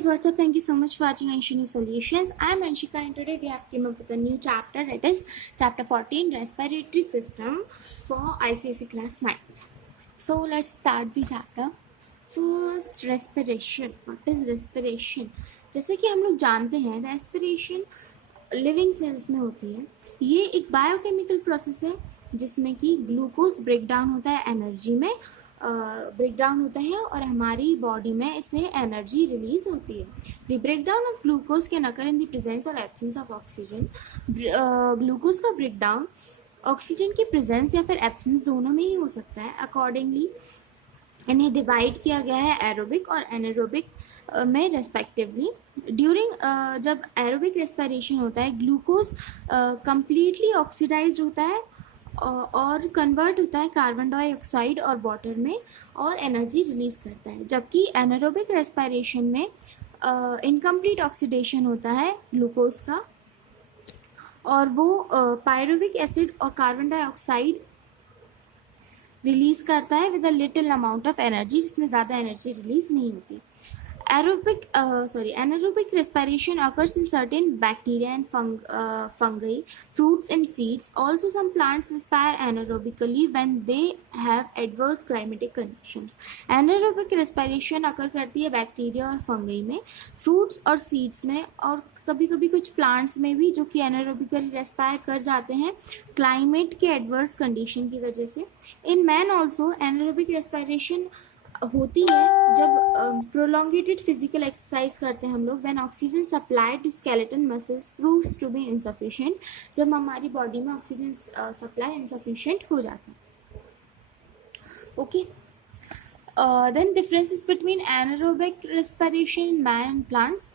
guys, what's up? Thank you so much for watching Anshini Solutions. I'm Anshika and today we have came up with a new chapter, that is chapter 14, respiratory system for ICSE class 9th. So let's start the chapter. First, respiration. What is respiration? जैसे कि हम लोग जानते हैं respiration living cells में होती है. ये एक बायोकेमिकल प्रोसेस है जिसमें कि ग्लूकोज ब्रेक डाउन होता है, एनर्जी में ब्रेक डाउन होता है और हमारी बॉडी में इससे एनर्जी रिलीज होती है. The break down of glucose can occur in the presence और एब्सेंस ऑफ ऑक्सीजन. ग्लूकोज का ब्रेक डाउन ऑक्सीजन की प्रेजेंस या फिर एब्सेंस दोनों में ही हो सकता है. अकॉर्डिंगली इन्हें डिवाइड किया गया है एरोबिक और एनारोबिक में रेस्पेक्टिवली. ड्यूरिंग जब एरोबिक रेस्पिरेशन होता है ग्लूकोज कंप्लीटली ऑक्सीडाइज्ड होता है और कन्वर्ट होता है कार्बन डाइऑक्साइड और वाटर में और एनर्जी रिलीज करता है. जबकि एनारोबिक रेस्पिरेशन में इनकम्प्लीट ऑक्सीडेशन होता है ग्लूकोज का और वो पायरुविक एसिड और कार्बन डाइऑक्साइड रिलीज करता है with a little amount of energy, जिसमें ज़्यादा एनर्जी रिलीज नहीं होती. Anaerobic respiration occurs in certain bacteria and fungi, fruits and seeds. Also, some plants respire anaerobically when they have adverse climatic conditions. Anaerobic respiration occur करती है bacteria और fungi में, fruits और seeds में और कभी कभी कुछ प्लांट्स में भी, जो कि एनारोबिकली रेस्पायर कर जाते हैं क्लाइमेट के एडवर्स कंडीशन की वजह से. In man also anaerobic respiration होती है जब प्रोलॉन्गेटेड फिजिकल एक्सरसाइज करते हैं हम लोग. When oxygen supply to skeleton muscles proves to be insufficient, जब हमारी बॉडी में ऑक्सीजन सप्लाई इनसफिशिएंट हो जाता है. Okay, then differences between anaerobic respiration in man and plants.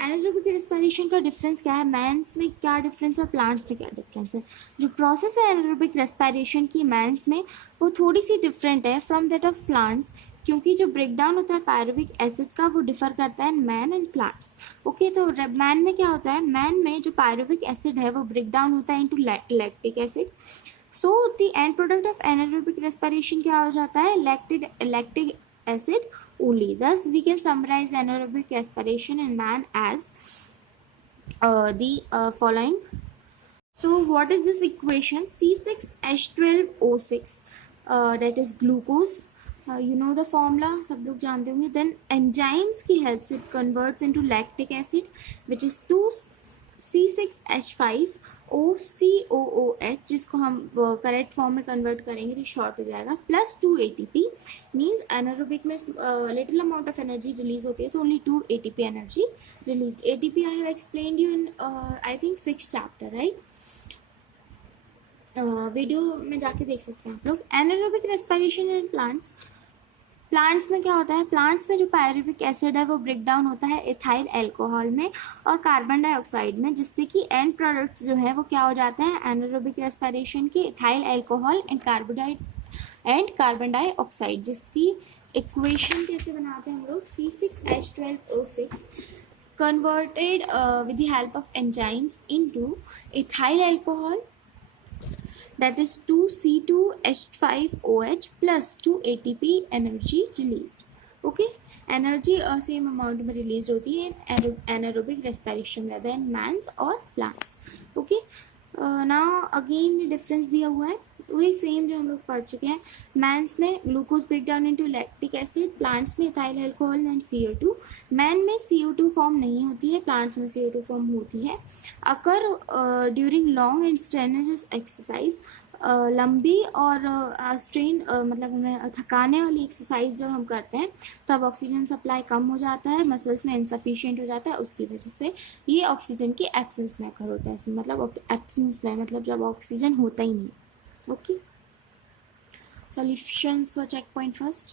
Anaerobic respiration का डिफरेंस क्या है, मैंस में क्या डिफरेंस है, प्लांट्स में क्या डिफरेंस है. जो प्रोसेस है एनारोबिक रेस्पिरेशन की मैंस में वो थोड़ी सी डिफरेंट है फ्रॉम दैट ऑफ प्लांट्स, क्योंकि जो ब्रेक डाउन होता है पायरुविक एसिड का वो डिफर करता है मैन एंड प्लांट्स. ओके, तो मैन में क्या होता है, मैन में जो पायरुविक एसिड है वो ब्रेक डाउन होता है into lactic acid. So the end product of anaerobic respiration क्या हो जाता है, lactic acid only. Thus we can summarize anaerobic respiration in man as the following. So what is this equation, C6H12O6, that is glucose. You know the formula, सब लोग जानते होंगे. Then enzymes की help से it converts into lactic acid which is 2C6H5OCOOH, जिसको हम correct form में convert करेंगे तो शॉर्ट हो जाएगा, प्लस 2 ATP. मीन्स एनारोबिक में little amount of energy release होती है तो only 2 ATP energy release. ATP I have explained you in I think 6th chapter, right. Video में जाके देख सकते हैं आप लोग. एनारोबिक रेस्पिरेशन इन प्लांट्स में क्या होता है, प्लांट्स में जो पायरुविक एसिड है वो ब्रेक डाउन होता है इथाइल अल्कोहल में और कार्बन डाइऑक्साइड में, जिससे कि एंड प्रोडक्ट्स जो है वो क्या हो जाते हैं एनारोबिक रेस्पिरेशन के, ethyl alcohol and carbon dioxide, जिसकी इक्वेशन कैसे बनाते हैं हम लोग, C6H12O6 converted with the help of enzymes into ethyl alcohol, that is 2C2H5OH plus 2 ATP energy released. Okay, energy same amount में release होती है anaerobic respiration rather than mans और plants. Okay, now again difference दिया हुआ है वही same जो हम लोग पढ़ चुके हैं. मैंस में glucose break down into lactic acid, plants में ethyl alcohol and CO2. Man में CO2 फॉर्म नहीं होती है, प्लांट्स में CO2 फॉर्म होती है. Occur during long and strenuous exercise, लंबी और स्ट्रेन मतलब हमें थकाने वाली एक्सरसाइज जब हम करते हैं तब ऑक्सीजन सप्लाई कम हो जाता है, मसल्स में इनसफिशिएंट हो जाता है, उसकी वजह से ये ऑक्सीजन की एब्सेंस में अकर होता है. इसमें मतलब एब्सेंस में मतलब जब ऑक्सीजन होता ही नहीं. Okay, solutions for checkpoint first.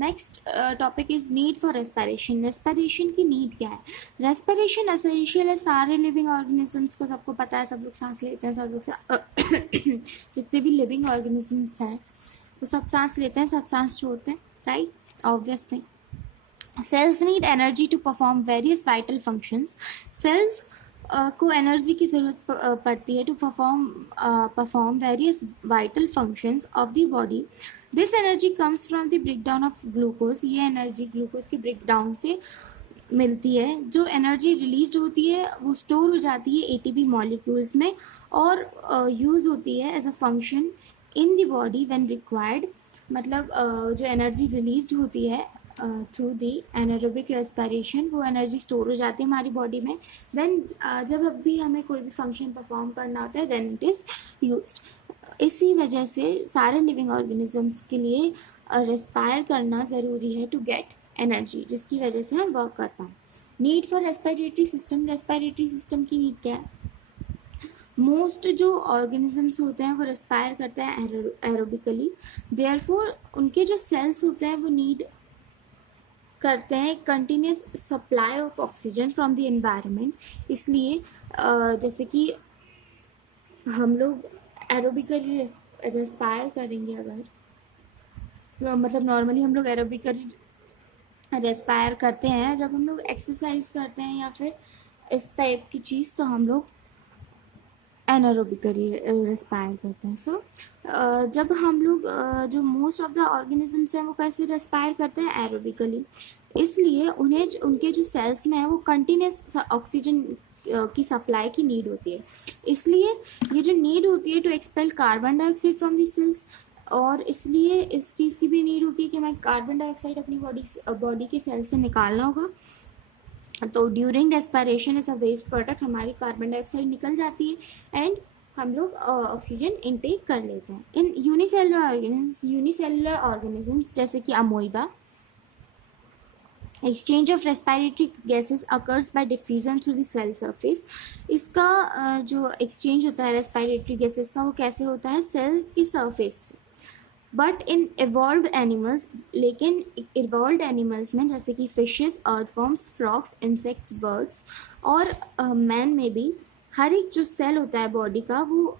Next topic is need for respiration. respiration की नीड क्या है, respiration essential है सारे लिविंग ऑर्गेनिजम्स को, सबको पता है, सब लोग सांस लेते हैं, सब लोग जितने भी लिविंग ऑर्गेनिजम्स हैं वो सब सांस लेते हैं, सब सांस छोड़ते हैं, right, obvious thing. Cells need energy to perform various vital functions. Cells को एनर्जी की ज़रूरत पड़ती है to perform various vital functions of the body. This energy comes from the breakdown of glucose. ये एनर्जी ग्लूकोज के breakdown से मिलती है. जो एनर्जी रिलीज होती है वो स्टोर हो जाती है एटीपी मॉलिक्यूल्स में और यूज़ होती है as a function in the body when required. मतलब जो एनर्जी रिलीज होती है थ्रू दी एनारोबिक रेस्पिरेशन, वो एनर्जी स्टोर हो जाती है हमारी बॉडी में. देन जब भी हमें कोई भी फंक्शन परफॉर्म करना होता है देन इट इज़ यूज्ड. इसी वजह से सारे लिविंग ऑर्गेनिजम्स के लिए रेस्पायर करना ज़रूरी है टू गेट एनर्जी, जिसकी वजह से हम वर्क कर पाएँ. Need for respiratory system. Respiratory system की नीड क्या है? मोस्ट जो ऑर्गेनिजम्स होते हैं वो रेस्पायर करते हैं एरोबिकली. देयरफॉर उनके जो सेल्स होते हैं वो नीड करते हैं continuous supply of oxygen from the environment. इसलिए जैसे कि हम लोग एरोबिकली रेस्पायर करेंगे अगर, मतलब नॉर्मली हम लोग एरोबिकली रेस्पायर करते हैं जब हम लोग एक्सरसाइज करते हैं या फिर इस टाइप की चीज़, तो हम लोग एनारोबिकली रेस्पायर करते हैं. सो जब हम लोग जो मोस्ट ऑफ द ऑर्गेनिजम्स हैं वो कैसे रेस्पायर करते हैं? एरोबिकली. इसलिए उन्हें उनके जो सेल्स में है वो कंटिन्यूस ऑक्सीजन की सप्लाई की नीड होती है. इसलिए ये जो नीड होती है to expel carbon dioxide from the cells, और इसलिए इस चीज़ की भी नीड होती है कि हमें कार्बन डाइऑक्साइड अपनी बॉडी के सेल से निकालना होगा. तो during respiration as a waste product हमारी कार्बन डाइऑक्साइड निकल जाती है एंड हम लोग ऑक्सीजन इनटेक कर लेते हैं. इन यूनिसेलुलर ऑर्गेनिजम्स जैसे कि amoeba, exchange of respiratory gases occurs by diffusion through the cell surface. इसका जो एक्सचेंज होता है रेस्पिरेटरी गैसेस का वो कैसे होता है? सेल की सरफेस से. बट इन इवॉल्व्ड एनिमल्स, लेकिन इवॉल्व्ड एनिमल्स में जैसे कि fishes, earthworms, frogs, insects, birds और मैन में भी हर एक जो सेल होता है बॉडी का वो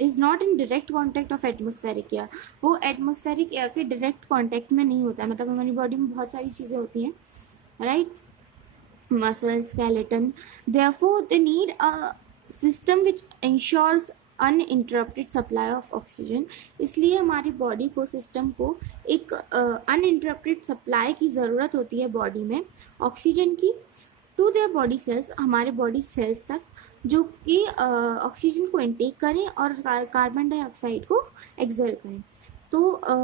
is not in direct contact of atmospheric air. वो एटमॉस्फेरिक एयर के डायरेक्ट कॉन्टैक्ट में नहीं होता है. मतलब हमारी बॉडी में बहुत सारी चीज़ें होती हैं, right? Muscles, skeleton. Therefore they need a system which ensures uninterrupted supply of oxygen. इसलिए हमारी बॉडी को, सिस्टम को एक अनइंटरप्टेड सप्लाई की ज़रूरत होती है बॉडी में ऑक्सीजन की, टू देयर बॉडी सेल्स, हमारे बॉडी सेल्स तक, जो कि ऑक्सीजन को इनटेक करें और कार्बन डाइऑक्साइड को एक्सहेल करें. तो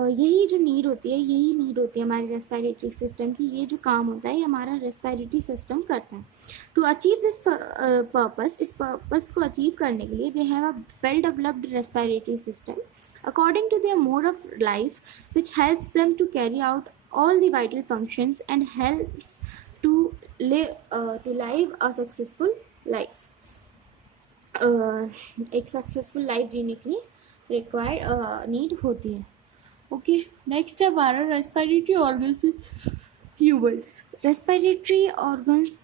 यही जो नीड होती है, यही नीड होती है हमारे रेस्पिरेटरी सिस्टम की. ये जो काम होता है ये हमारा रेस्पिरेटरी सिस्टम करता है. टू अचीव दिस पर्पस, इस पर्पस को अचीव करने के लिए they have a well developed respiratory system according to their mode of life which helps them to carry out all the vital functions and helps to live a successful life. एक successful life जीने के लिए required need होती है. Okay, next है हमारा respiratory organs in humans. Respiratory organs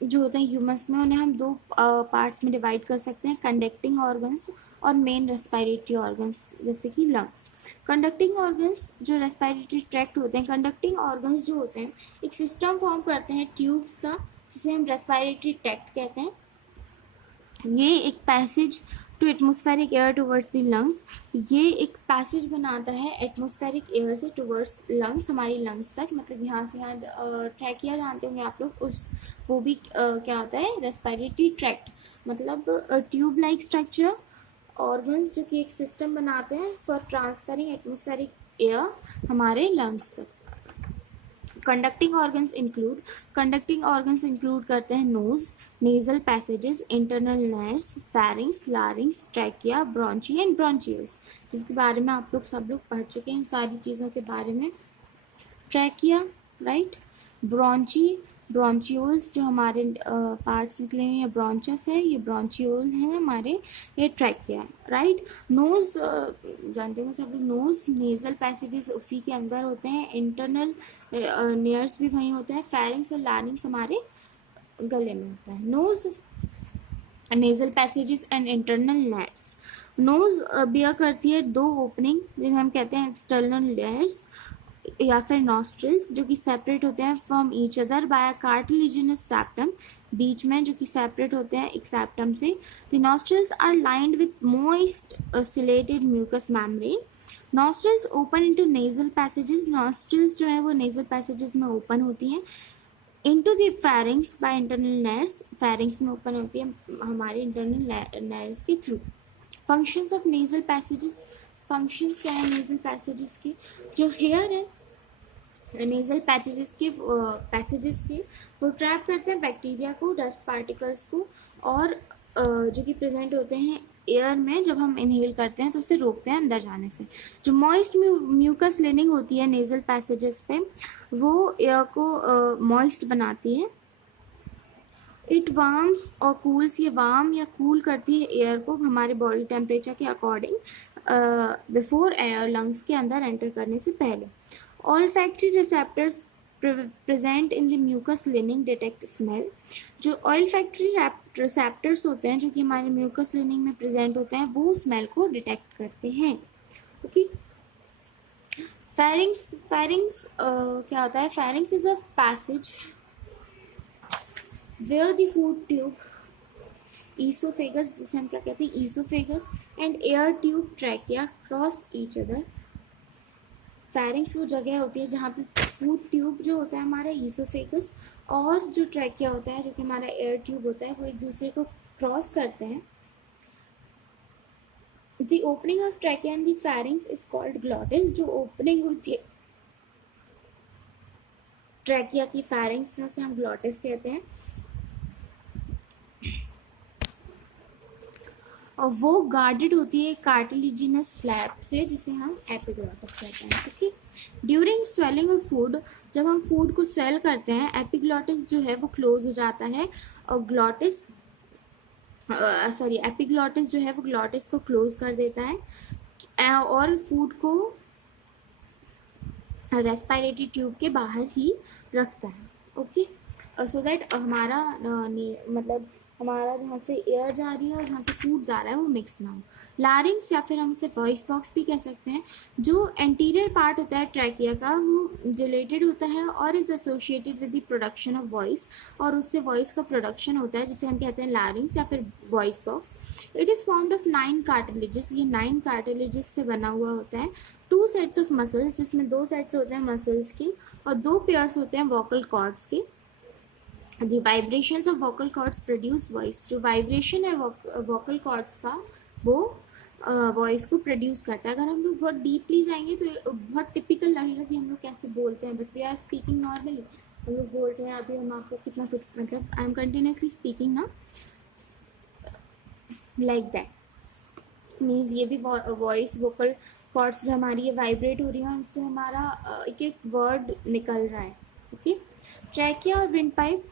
जो होते हैं ह्यूमंस में, उन्हें हम दो पार्ट्स में डिवाइड कर सकते हैं, कंडक्टिंग ऑर्गन्स और मेन रेस्पिरेटरी ऑर्गन्स जैसे कि लंग्स. कंडक्टिंग ऑर्गन्स जो रेस्पिरेटरी ट्रैक्ट होते हैं, कंडक्टिंग ऑर्गन्स जो होते हैं एक सिस्टम फॉर्म करते हैं ट्यूब्स का, जिसे हम रेस्पिरेटरी ट्रैक्ट कहते हैं. ये एक passage to atmospheric air towards the lungs, ये एक पैसेज बनाता है एटमॉस्फेरिक एयर से टुवर्ड्स लंग्स, हमारी लंग्स तक. मतलब यहाँ से यहाँ ट्रैकिया जानते होंगे आप लोग, उस वो भी क्या होता है? Respiratory tract. मतलब ट्यूब लाइक स्ट्रक्चर ऑर्गन्स जो कि एक सिस्टम बनाते हैं फॉर ट्रांसफरिंग एटमॉस्फेरिक एयर हमारे लंग्स तक. कंडक्टिंग ऑर्गन्स इंक्लूड करते हैं nose, nasal passages, internal nares, pharynx, larynx, trachea, bronchi and bronchioles, जिसके बारे में आप लोग सब लोग पढ़ चुके हैं सारी चीज़ों के बारे में. ट्रैकिया, राइट, ब्रोंचियोल्स जो हमारे पार्ट्स निकले हैं, ये ब्रोंचस है, ये ब्रोंचियोल हैं हमारे, ये ट्रैकिया है, राइट. नोज जानते हैं सब लोग, नोज, नेजल पैसेजेस उसी के अंदर होते हैं, इंटरनल नेयर्स भी वहीं होते हैं, फेरिंग्स और लारिंग्स हमारे गले में होता है. Nose, nasal passages and internal nares. Nose बियर करती है दो ओपनिंग जिन्हें हम कहते हैं एक्सटर्नल लेयर्स. या फिर नॉस्ट्रल्स जो कि सेपरेट होते हैं from each other by a cartilaginous septum, बीच में जो कि सेपरेट होते हैं एक सेप्टम से. The nostrils are lined with moist ciliated mucous membrane. Nostrils open into nasal passages. Nostrils जो है वो नेजल पैसेजेस में ओपन होती हैं. Into the pharynx by internal nares. Pharynx में ओपन होती है हमारे इंटरनल नर्व्स के through. Functions of nasal passages. Functions क्या है नेजल पैसेजेस के? जो हेयर है नेजल पैसेजेस के वो ट्रैप करते हैं बैक्टीरिया को, डस्ट पार्टिकल्स को, और जो कि प्रेजेंट होते हैं एयर में. जब हम इनहेल करते हैं तो उसे रोकते हैं अंदर जाने से. जो मॉइस्ट म्यूकस लिनिंग होती है नेजल पैसेजेस पे वो एयर को मॉइस्ट बनाती है. इट वार्म्स और कूल्स. ये वार्म या कूल करती है एयर को हमारे बॉडी टेम्परेचर के अकॉर्डिंग बिफोर एयर लंग्स के अंदर एंटर करने से पहले. Olfactory receptors present in the mucus lining detect smell. जो ऑल्फैक्टरी रिसेप्टर्स होते हैं जो कि हमारे म्यूकस लिनिंग में प्रेजेंट होते हैं वो स्मेल को डिटेक्ट करते हैं. ओके. फेरिंग्स क्या होता है? Pharynx is a passage where the food tube esophagus, जिसे हम क्या कहते हैं esophagus, and air tube trachea cross each other. Pharynx वो जगह होती है जहाँ पे फूड ट्यूब जो होता है हमारा ईसोफेगस और जो ट्रैकिया होता है जो कि हमारा एयर ट्यूब होता है वो एक दूसरे को क्रॉस करते हैं. The opening of trachea and the pharynx is called glottis. जो ओपनिंग होती है ट्रैकिया की फेरिंग्स में उसे हम ग्लॉटिस कहते हैं. और वो गार्डेड होती है कार्टिलेजिनस फ्लैप से जिसे हम एपिग्लॉटिस कहते हैं. Okay. During swelling of food, जब हम फूड को स्वेल करते हैं एपिग्लॉटिस जो है वो क्लोज हो जाता है और ग्लॉटिस एपिग्लॉटिस जो है वो ग्लॉटिस को क्लोज कर देता है और फूड को रेस्पिरेटरी ट्यूब के बाहर ही रखता है. ओके. सो दैट हमारा मतलब हमारा जहाँ से एयर जा रही है और जहाँ से फूड जा रहा है वो मिक्स ना हो. लारिंग्स या फिर हम इसे वॉइस बॉक्स भी कह सकते हैं. जो एंटीरियर पार्ट होता है ट्रैकिया का वो रिलेटेड होता है और is associated with the production of voice, और उससे वॉइस का प्रोडक्शन होता है जिसे हम कहते हैं लारिंग्स या फिर voice box. It is formed of 9 cartilages. ये 9 कार्टिलेजेस से बना हुआ होता है. 2 सेट्स ऑफ मसल्स, जिसमें 2 सेट्स होते हैं मसल्स के और 2 पेयर्स होते हैं वोकल कॉर्ड्स के. The vibrations of vocal cords produce voice. जो वाइब्रेशन है vocal cords का वो वॉइस को प्रोड्यूस करता है. अगर हम लोग बहुत डीपली जाएंगे तो बहुत टिपिकल लगेगा कि हम लोग कैसे बोलते हैं, but we are speaking normally. हम लोग बोल रहे हैं अभी हम आपको कितना कुछ मतलब आई एम कंटिन्यूसली स्पीकिंग ना लाइक दैट मीन्स ये भी वॉइस वोकल कॉर्ड्स जो हमारी ये वाइब्रेट हो रही है इससे हमारा एक एक वर्ड निकल रहा है. ओके. ट्रैकिया और विंड पाइप,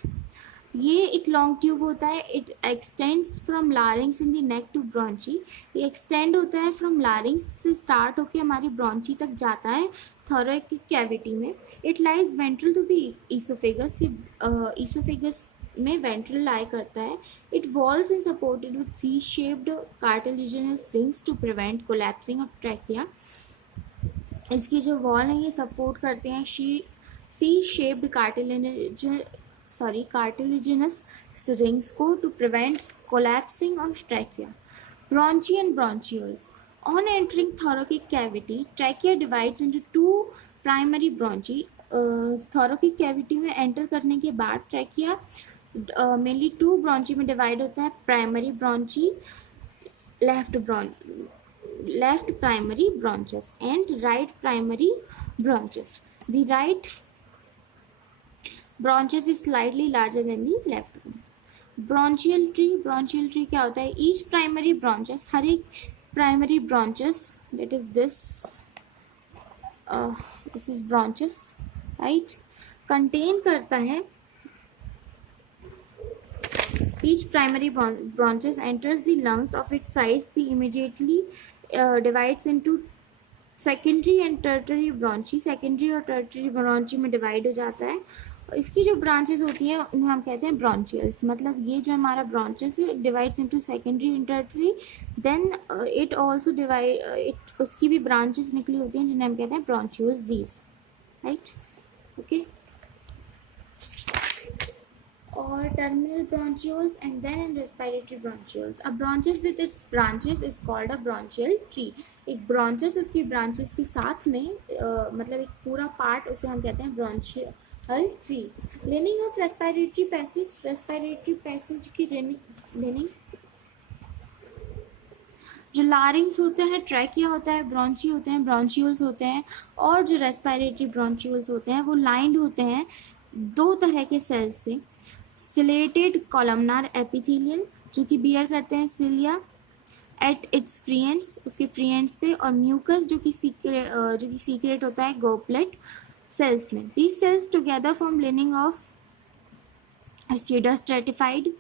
ये एक लॉन्ग ट्यूब होता है. It extends from larynx in the neck to bronchi. ये एक्सटेंड होता है फ्रॉम लारिंग्स से स्टार्ट होकर हमारी ब्रॉन्ची तक जाता है थोरैकिक कैविटी में. It lies ventral to the esophagus. Esophagus में वेंट्रल लाई करता है. It walls in supported with C shaped cartilaginous rings to prevent collapsing of trachea. इसकी जो वॉल है ये सपोर्ट करते हैं सी शेप्ड cartilaginous rings को to prevent collapsing of trachea. Bronchi and bronchioles. On entering thoracic cavity, trachea divides into 2 primary bronchi. thoracic cavity में enter करने के बाद trachea mainly 2 bronchi में divide होता है. primary bronchi, left primary bronchus and right primary bronchus. The right branches is slightly larger than the left one. Bronchial tree क्या होता है? Each primary branches, हर एक primary branches, that is this is branches, right, contain करता है. Each primary branches enters the lungs of its size. The immediately divides into secondary and tertiary bronchi. Secondary और tertiary bronchi में divide हो जाता है. इसकी जो ब्रांचेस होती हैं उन्हें हम कहते हैं ब्रांचियल्स. मतलब ये जो हमारा ब्रांचेस है divides into secondary and tertiary. Then it also divide उसकी भी ब्रांचेस निकली होती हैं जिन्हें हम कहते हैं bronchioles. These right? Okay. Or terminal bronchioles and then in respiratory bronchioles. A bronchus with its branches is called a bronchial tree. एक bronchus उसकी branches के साथ में मतलब एक पूरा part उसे हम कहते हैं bronchial tree. Lining of respiratory passage की lining जो लारिंग्स होते हैं, ट्रैकिया होता है, ब्रॉन्ची होते हैं, ब्रॉन्चियोल्स होते हैं, और जो रेस्पिरेटरी ब्रॉन्चियोल्स होते हैं वो लाइंड होते हैं दो तरह के सेल्स से. सिलेटेड कॉलमनार एपिथेलियल जो कि बियर करते हैं cilia at its free ends, उसके फ्री एंड्स पे, और म्यूकस जो कि सीक्रेट होता है गोपलेट सेल्स में. These cells together form leaning of pseudostratified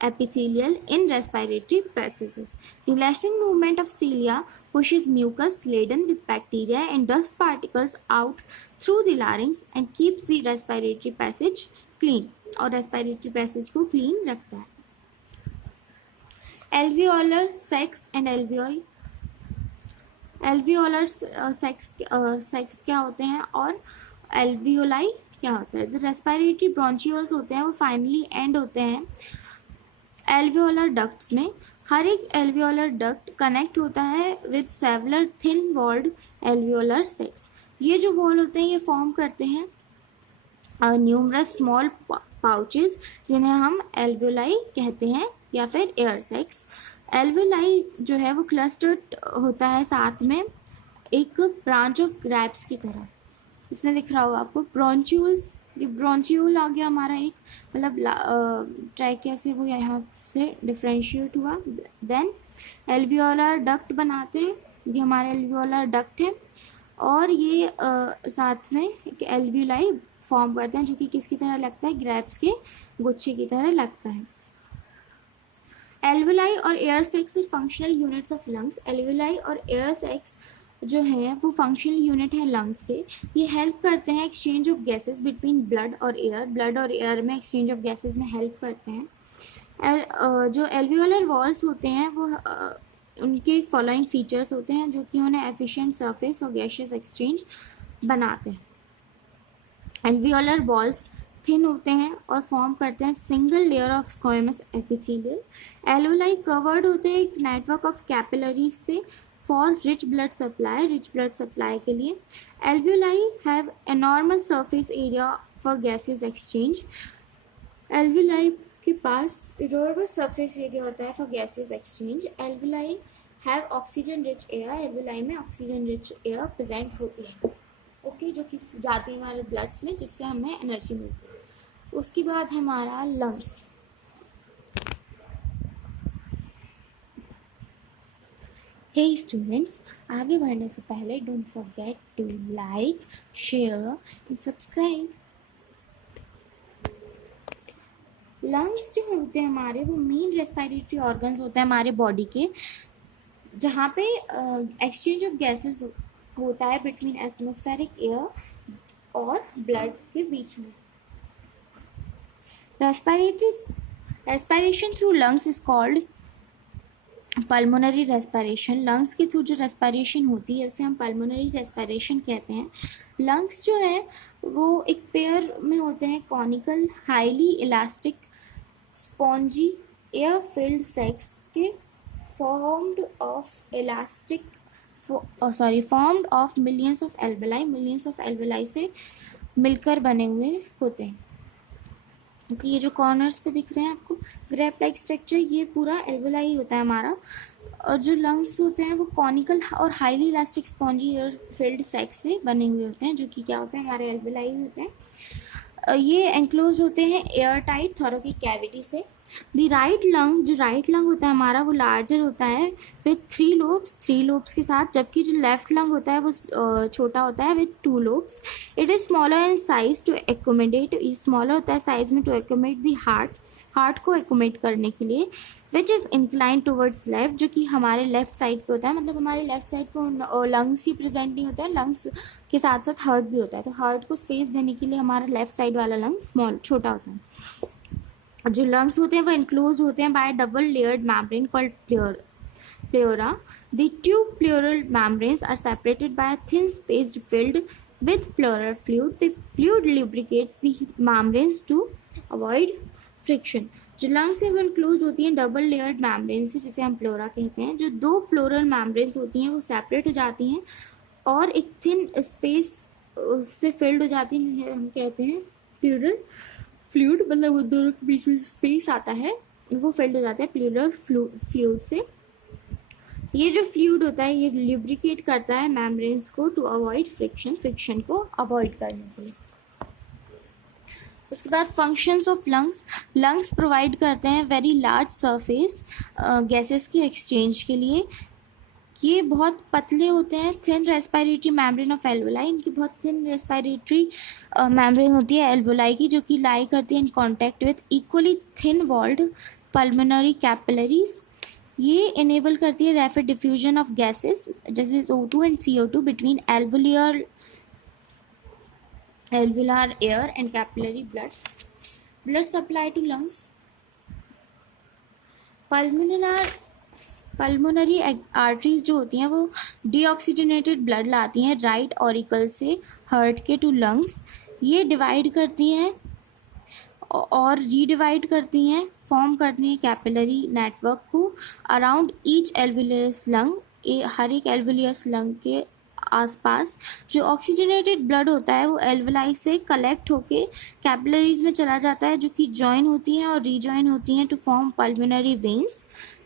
epithelial in respiratory passages. The lashing movement of cilia pushes mucus laden with bacteria and dust particles out through the larynx and keeps the respiratory passage clean, और respiratory passage को clean रखता है. Alveolar sacs and alveoli. Alveolar sacs क्या होते हैं और alveoli क्या होता है? The respiratory bronchioles होते हैं वो finally end होते हैं एल्वियोलर डक्ट्स में. हर एक एल्वियोलर डक्ट कनेक्ट होता है with several thin walled alveolar sacs. ये जो वॉल होते हैं ये फॉर्म करते हैं न्यूमरस स्मॉल पाउचेस जिन्हें हम एल्वियोलाई कहते हैं या फिर एयर सेक्स. एल्वियोलाई जो है वो क्लस्टर्ड होता है साथ में एक ब्रांच ऑफ ग्रैप्स की तरह. इसमें दिख रहा होगा आपको ब्रॉन्चियोल्स. ये ब्रॉन्चियोल आ गया हमारा एक, मतलब ट्रैकिया से वो यहाँ से डिफ्रेंशिएट हुआ. देन एल्वियोलर डक्ट बनाते हैं, ये हमारे एल्वियोलर डक्ट है, और ये साथ में एक एल्वियोलाई फॉर्म करते हैं जो कि किसकी तरह लगता है? ग्रैप्स के गुच्छे की तरह लगता है. एल्वियोलाई और air sacs functional units of lungs. Alveoli और एयर सेक्स जो है वो फंक्शनल यूनिट है लंग्स के. ये हेल्प करते हैं exchange of gases between blood और एयर. ब्लड और एयर में एक्सचेंज ऑफ गैसेस में हेल्प करते हैं. जो एल्वियोलर वॉल्स होते हैं वो उनके फॉलोइंग फीचर्स होते हैं जो कि उन्हें एफिशिएंट सरफेस और गैसेस एक्सचेंज बनाते हैं. एल्वियोलर वॉल्स थिन होते हैं और फॉर्म करते हैं single layer of squamous epithelial. Alveoli covered होते हैं एक नेटवर्क ऑफ कैपिलरीज से फॉर रिच ब्लड सप्लाई के लिए. Alveoli have enormous surface area for gases exchange. Alveoli के पास एनॉर्मस सरफेस एरिया होता है for gases exchange. Alveoli have oxygen rich air. Alveoli में ऑक्सीजन रिच एयर प्रेजेंट होती है, okay, जो कि जाती है हमारे ब्लड्स में जिससे हमें एनर्जी मिलती है. उसके बाद हमारा लंग्स. हे स्टूडेंट्स, आगे बढ़ने से पहले don't forget to like, share and subscribe. Lungs जो होते हैं हमारे वो मेन रेस्पिरेटरी ऑर्गन्स होते हैं हमारे बॉडी के, जहाँ पे एक्सचेंज ऑफ गैसेस होता है बिटवीन एटमॉस्फेरिक एयर और ब्लड के बीच में. Respiration through lungs is called pulmonary respiration. Lungs के थ्रू जो रेस्पिरेशन होती है उसे हम पल्मोनरी रेस्पिरेशन कहते हैं. लंग्स जो है वो एक पेयर में होते हैं conical highly elastic spongy air filled sacs के formed of millions of alveoli से मिलकर बने हुए होते हैं. क्योंकि ये जो कॉर्नर्स पे दिख रहे हैं आपको ग्रेप लाइक स्ट्रक्चर, ये पूरा एल्वेलाई होता है हमारा. और जो लंग्स होते हैं वो कॉनिकल और highly elastic spongy air filled sex से बने हुए होते हैं जो कि क्या होते हैं? हमारे एल्वेलाई होते हैं. ये एनक्लोज होते हैं एयर टाइट थोरेसिक कैविटी से. द राइट लंग होता है हमारा वो लार्जर होता है विथ थ्री लोब्स के साथ, जबकि जो लेफ्ट लंग होता है वो छोटा होता है with 2 lobes. It is smaller in size to accommodate. Smaller होता है साइज में टू एकोमोडेट द हार्ट को एकोमोडेट करने के लिए. Which is incline towards left, जो कि हमारे लेफ्ट साइड पे होता है. मतलब हमारे लेफ्ट साइड पे लंग्स ही प्रेजेंट नहीं होता है, लंग्स के साथ साथ हार्ट भी होता है. तो हार्ट को स्पेस देने के लिए हमारा लेफ्ट साइड वाला लंग छोटा होता है. जो लंग्स होते हैं वो इनक्लोज होते हैं bye double layered membrane called pleura. The two pleural membranes are separated by a thin spaced filled with pleural fluid. The fluid lubricates the membranes to avoid friction. जो लंग्स इनक्लोज होती हैं double layered membrane से, जिसे हम pleura कहते हैं. जो दो प्लोरल मेम्ब्रेन्स होती हैं वो सेपरेट हो जाती हैं और एक थिन स्पेस से फिल्ड हो जाती है, हम कहते हैं प्लूरल फ्लूइड. मतलब वो दोनों के बीच में स्पेस आता है वो फिल्ड हो जाता है प्लूरल फ्लूइड से. ये जो फ्लूइड होता है ये लुब्रिकेट करता है मेम्ब्रेन्स को टू अवॉइड फ्रिक्शन को अवॉइड करने के लिए. उसके बाद फंक्शंस ऑफ लंग्स प्रोवाइड करते हैं वेरी लार्ज सरफेस गैसेस के एक्सचेंज के लिए. ये बहुत पतले होते हैं. Thin respiratory membrane of alveoli, इनकी बहुत थिन रेस्पिरेटरी मेम्ब्रेन होती है एल्वोलाई की, जो कि लाई करती है in contact with equally thin walled pulmonary capillaries. ये इनेबल करती है रैपिड डिफ्यूजन ऑफ गैसेस जैसे O2 and CO2 between alveolar air and capillary blood supply to lungs. Pulmonary arteries जो होती हैं वो डीऑक्सीजनेटेड ब्लड लाती हैं राइट ऑरिकल से हार्ट के टू लंग्स. ये डिवाइड करती हैं और रीडिवाइड करती हैं, फॉर्म करती हैं कैपिलरी नेटवर्क को अराउंड ईच एल्वुलियस लंग. हर एक एल्वुलियस लंग के आसपास जो ऑक्सीजनेटेड ब्लड होता है वो एल्वलाई से कलेक्ट होके कैपिलरीज में चला जाता है, जो कि जॉइन होती हैं और रीजॉइन होती हैं टू फॉर्म पल्मोनरी वेन्स.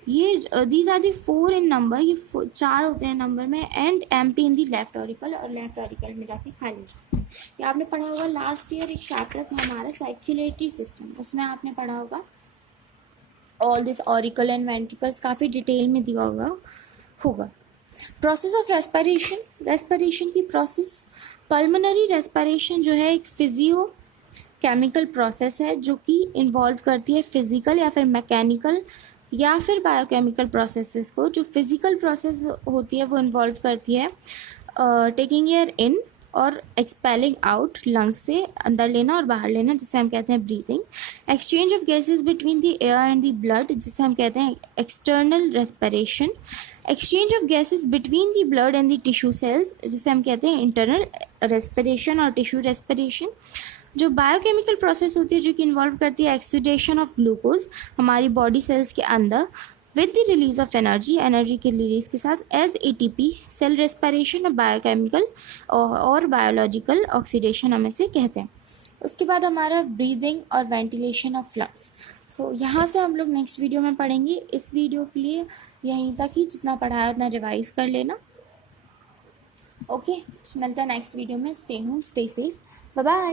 ये these are the 4 in number, ये 4 होते हैं नंबर में, and empty in the left auricle, और लेफ्ट ऑरिकल में जाके खाली हो जाते हैं. ये आपने पढ़ा होगा लास्ट ईयर एक चैप्टर था हमारा सर्कुलेटरी सिस्टम, उसमें आपने पढ़ा होगा all this auricle and ventricles, काफ़ी डिटेल में दिया होगा. प्रोसेस ऑफ रेस्पिरेशन की प्रोसेस. पल्मोनरी रेस्पिरेशन जो है एक फिजियो केमिकल प्रोसेस है जो कि इन्वॉल्व करती है फिजिकल या फिर मैकेनिकल या फिर बायोकेमिकल प्रोसेसेस को. जो फिजिकल प्रोसेस होती है वो इन्वॉल्व करती है टेकिंग एयर इन और एक्सपेलिंग आउट, लंग्स से अंदर लेना और बाहर लेना, जिसे हम कहते हैं breathing. Exchange of gases between the air and the blood, जिसे हम कहते हैं external respiration. Exchange of gases between the blood and the tissue cells, जिसे हम कहते हैं इंटरनल रेस्पिरेशन और टिश्यू रेस्पिरेशन. जो बायोकेमिकल प्रोसेस होती है जो कि इन्वॉल्व करती है एक्सुडेशन ऑफ ग्लूकोज हमारी बॉडी सेल्स के अंदर with the release of energy के रिलीज के साथ एज ATP. सेल रेस्पिरेशन और बायोकेमिकल और बायोलॉजिकल ऑक्सीडेशन हम इसे कहते हैं. उसके बाद हमारा ब्रीदिंग और वेंटिलेशन ऑफ लंग्स. सो यहाँ से हम लोग नेक्स्ट वीडियो में पढ़ेंगे. इस वीडियो के लिए यहीं तक ही, जितना पढ़ाया उतना रिवाइज कर लेना. ओके, मिलता है नेक्स्ट वीडियो में. Stay home, stay safe, bye bye.